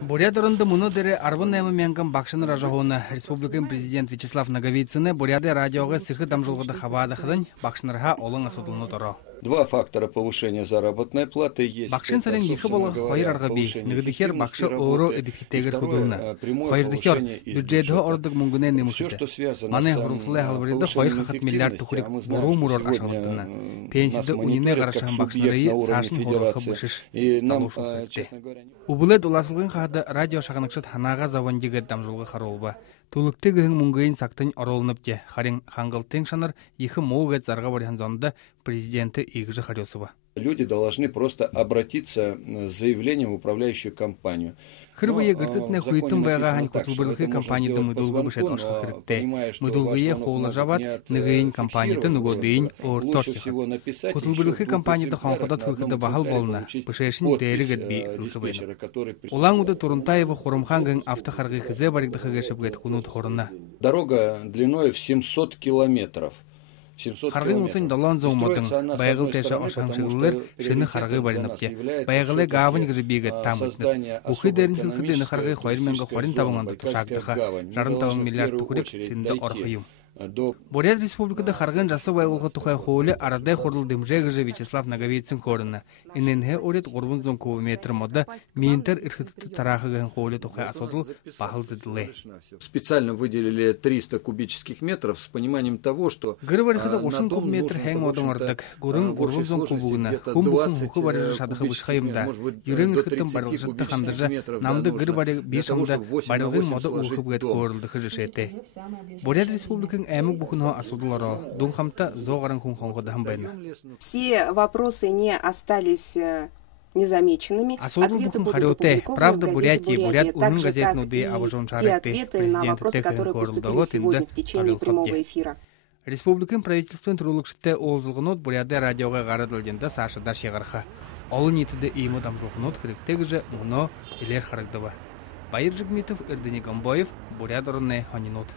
Буряд муну дере арбын нәмі менгім бақшыны ражағуына республикан президент Вячеслав Наговицыны Буряды радиоға сықы дамжылғыды хабадықыдың бақшынырға олың асудылыны тұру. Два фактора повышения заработной платы есть. Бақшын сәрін екі болы қойыр арғаби, нүгідікер бақшы оғыру эдікеттегір құдылыны. Қойырдықер бюджеті ордық мұңгіне немусыды. Маны ғұрылсылай халбырында қойыр қақыт миллиард тұқырик бұру мұрор ашалықтыны. Пенсиді унине ғарашаған бақшыныры сашын ғұрылқы бұшыш салушылық. Убылет уласылғын қағады радио шағынықшыт ханаға завандиғы дамжылғы қаролба. Тулыкты гын мунгайын сактын оролынып те, харин хангалтын шанар екі моугэт зарға барыхан зонда президенті игжы харёсыба. Люди должны просто обратиться с заявлением в управляющую компанию. Хырбые гыртытны хуйтын байға хань құтылбырлығы компанияды мұдылғы бұшет оршқа кірікті. Мұдылғые хоула жабат, нығайын компанияды нүгодыйын орторшығы. Құтылбырлығы компанияды ханқыда тұлқыды бағал болына, бұшешін дәрі гәдбей рұлсыбайны. Олаң ұды Турунтаевы Хурумхан гын автохарғы хызе барықты хыгешіп гәд құнуд хорына. Дорога длиной в 700 километров. Харгын утын далан зоумадың, байғыл тәші ашаңшығылыр шыны харғы барынапте. Байғылы ғавын ғызы бейгет тамызды. Ухы дәрін хылқыды нұхарғы қойырменгі қорын табыңанды тұшақтыға. Жарын табың миллиард тұқырек тінді орқыйым. Буряд республикада харгын жасы байғылғы тұқай хоулы арадай хордыл дымжайғыжы Вячеслав Наговицын қорына. Иненге орет ғұрбын зон кубометр мода мейінтер ирхытты тарахығын хоулы тұқай асудыл бағыл зыдылы. Специально выделили 300 кубических метров с пониманием того, что Гырбарихыда ошын кубометр хэң одың ардық. Гұрын ғұрбын зон кубуғына. Құмбұқын хұқы барыжы шадықы бұшқайымда. Юрен ирхыттың барылжытты қандыржы. Намды гырбары бешімді барылғын мода ұлқы бұғет қорылдықы жышеті. Буряд республикын әмік бұқынға асудылары, дұн қамта зоғарын құнқонғыдығын байны. Все вопросы не остались незамеченными. Ответы будут опубликованы в газете «Бурят», также как и те ответы на вопросы, которые поступили сегодня в течение прямого эфира. Республикан правительствен тұрулықшытты олзылғынот Буряды радиоға ғарадылгенді сашыдар шеғарқа. Олын етіді иымы дамжылғынот кіріктегі жы мұны елер қарықтыбы. Байыр Жигмитов, Ирденик Амбоев, Буряд ұрынны Ханинот.